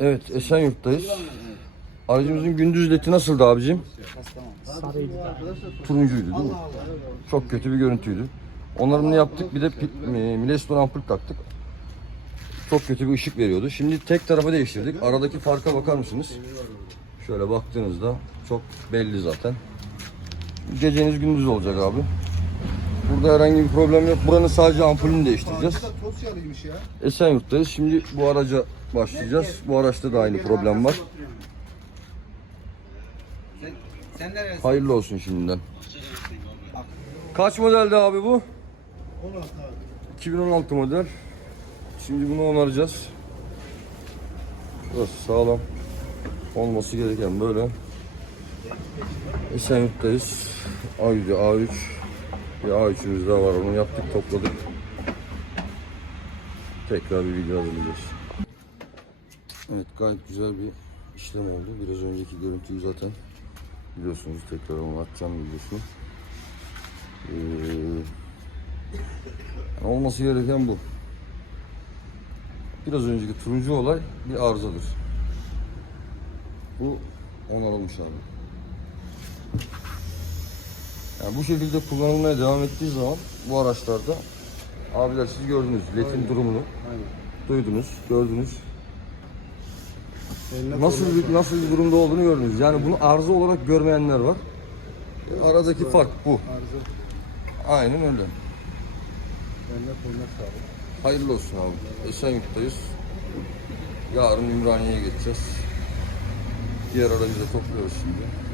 Evet Esenyurt'tayız. Aracımızın gündüz leti nasıldı abicim? Turuncuydu değil mi? Çok kötü bir görüntüydü. Onarımını yaptık bir de Milestone ampul taktık. Çok kötü bir ışık veriyordu. Şimdi tek tarafa değiştirdik. Aradaki farka bakar mısınız? Şöyle baktığınızda çok belli zaten. Geceniz gündüz olacak abi. Burada herhangi bir problem yok. Buranın sadece ampulünü değiştireceğiz. Esenyurt'tayız. Şimdi bu araca başlayacağız. Bu araçta da aynı problem var. Hayırlı olsun şimdiden. Kaç modeldi abi bu? 16 abi. 2016 model. Şimdi bunu onaracağız. Burası sağlam. Olması gereken böyle. Esenyurt'tayız. A100, A3. Bir A3'ümüz daha var. Onu yaptık, topladık. Tekrar bir video hazırlayacağız. Evet, gayet güzel bir işlem oldu. Biraz önceki görüntüyü zaten biliyorsunuz. Tekrar onu atacağım videosunu. Ee, olması gereken bu. Biraz önceki turuncu olay bir arızadır. Bu onarılmış abi. Yani bu şekilde kullanılmaya devam ettiği zaman bu araçlarda abiler siz gördünüz ledin durumunu. Duydunuz, gördünüz. Nasıl bir, nasıl bir durumda olduğunu gördünüz. Yani bunu arıza olarak görmeyenler var. E, Aradaki fark bu. Arıza. Aynen öyle. Eline. Hayırlı olsun abi. Esenyurt'tayız. Yarın Ümraniye'ye geçeceğiz. Diğer aracı da topluyoruz şimdi.